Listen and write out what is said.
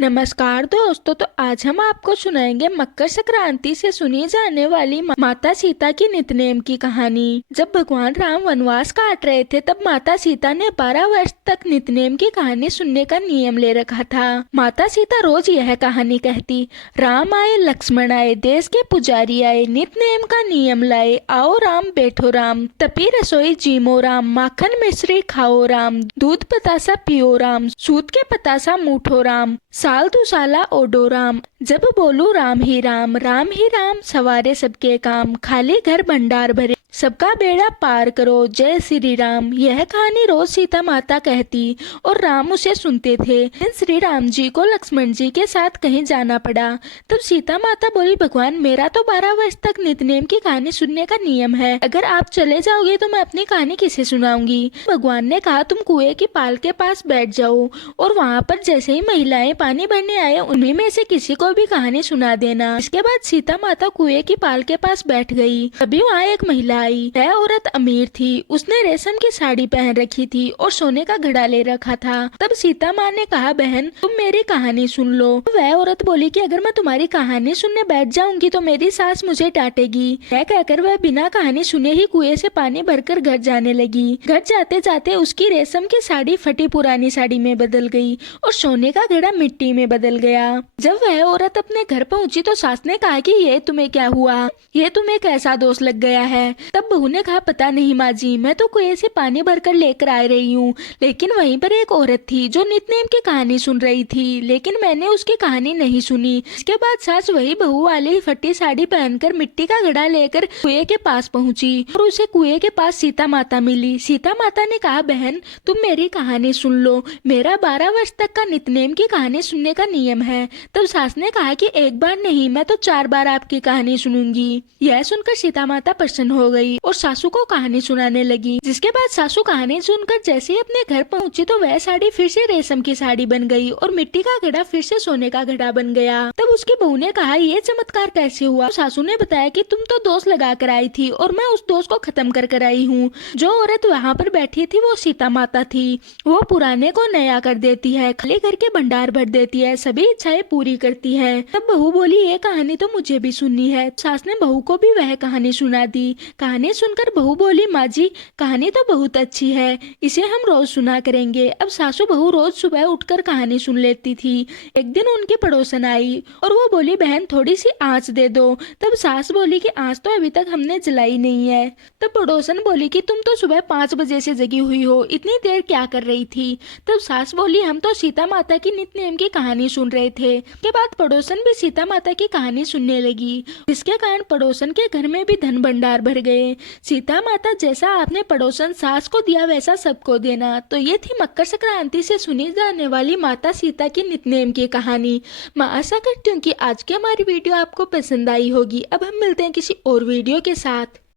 नमस्कार दोस्तों। तो आज हम आपको सुनाएंगे मकर संक्रांति से सुनी जाने वाली माता सीता की नितनेम की कहानी। जब भगवान राम वनवास काट रहे थे तब माता सीता ने 12 वर्ष तक नितनेम की कहानी सुनने का नियम ले रखा था। माता सीता रोज यह कहानी कहती, राम आए लक्ष्मण आए, देश के पुजारी आए, नितनेम का नियम लाए, आओ राम बैठो राम, तपी रसोई जीमो राम, माखन मिश्री खाओ राम, दूध पतासा पियो राम, सूत के पतासा मूठो राम, साल तू साला ओडो राम, जब बोलू राम ही राम, राम ही राम, सवारे सबके काम, खाली घर भंडार भरे, सबका बेड़ा पार करो, जय श्री राम। यह कहानी रोज सीता माता कहती और राम उसे सुनते थे। श्री राम जी को लक्ष्मण जी के साथ कहीं जाना पड़ा। तब सीता माता बोली, भगवान मेरा तो 12 वर्ष तक नितनेम की कहानी सुनने का नियम है, अगर आप चले जाओगे तो मैं अपनी कहानी किसे सुनाऊंगी। भगवान ने कहा, तुम कुएं की पाल के पास बैठ जाओ और वहाँ पर जैसे ही महिलाएं पानी भरने आए उन्हीं में से किसी को भी कहानी सुना देना। इसके बाद सीता माता कुएं की पाल के पास बैठ गई। तभी वहाँ एक महिला आई। वह औरत अमीर थी, उसने रेशम की साड़ी पहन रखी थी और सोने का घड़ा ले रखा था। तब सीता माँ ने कहा, बहन तुम मेरी कहानी सुन लो। वह औरत बोली कि अगर मैं तुम्हारी कहानी सुनने बैठ जाऊंगी तो मेरी सास मुझे डांटेगी। यह कहकर वह बिना कहानी सुने ही कुएं से पानी भरकर घर जाने लगी। घर जाते जाते उसकी रेशम की साड़ी फटी पुरानी साड़ी में बदल गई और सोने का घड़ा मिट्टी में बदल गया। जब वह औरत अपने घर पहुंची तो सास ने कहा कि ये तुम्हें क्या हुआ, ये तुम्हें कैसा दोष लग गया है। तब बहू ने कहा, पता नहीं माँ जी, मैं तो कुएं से पानी भरकर लेकर आ रही हूँ, लेकिन वहीं पर एक औरत थी जो नितनेम की कहानी सुन रही थी, लेकिन मैंने उसकी कहानी नहीं सुनी। इसके बाद सास वही बहू वाली फटी साड़ी पहनकर मिट्टी का घड़ा लेकर कुएं के पास पहुंची और उसे कुएं के पास सीता माता मिली। सीता माता ने कहा, बहन तुम मेरी कहानी सुन लो, मेरा 12 वर्ष तक का नितनेम की कहानी सुनने का नियम है। तब सास ने कहा कि एक बार नहीं, मैं तो 4 बार आपकी कहानी सुनूंगी। यह सुनकर सीता माता प्रसन्न हो गई और सासू को कहानी सुनाने लगी। जिसके बाद सासू कहानी सुनकर जैसे ही अपने घर पहुंची तो वह साड़ी फिर से रेशम की साड़ी बन गई और मिट्टी का घड़ा फिर से सोने का घड़ा बन गया। तब उसकी बहू ने कहा, ये चमत्कार कैसे हुआ। सासू ने बताया कि तुम तो दोष लगा कर आई थी और मैं उस दोष को खत्म कर आई हूँ। जो औरत वहाँ पर बैठी थी वो सीता माता थी। वो पुराने को नया कर देती है, खाली घर के भंडार भर देती है, सभी इच्छाएं पूरी करती है। तब बहू बोली, ये कहानी तो मुझे भी सुननी है। सास ने बहू को भी वह कहानी सुना दी। कहानी सुनकर बहू बोली, माँ जी कहानी तो बहुत अच्छी है, इसे हम रोज सुना करेंगे। अब सासू बहू रोज सुबह उठकर कहानी सुन लेती थी। एक दिन उनकी पड़ोसन आई और वो बोली, बहन थोड़ी सी आँच दे दो। तब सास बोली कि आँच तो अभी तक हमने जलाई नहीं है। तब पड़ोसन बोली कि तुम तो सुबह 5 बजे से जगी हुई हो, इतनी देर क्या कर रही थी। तब सास बोली, हम तो सीता माता की नितनेम की कहानी सुन रहे थे। के बाद पड़ोसन भी सीता माता की कहानी सुनने लगी, जिसके कारण पड़ोसन के घर में भी धन भंडार भर गए। सीता माता जैसा आपने पड़ोसन सास को दिया वैसा सबको देना। तो ये थी मकर संक्रांति से सुनी जाने वाली माता सीता की नितनेम की कहानी। मैं आशा करती हूँ कि आज की हमारी वीडियो आपको पसंद आई होगी। अब हम मिलते हैं किसी और वीडियो के साथ।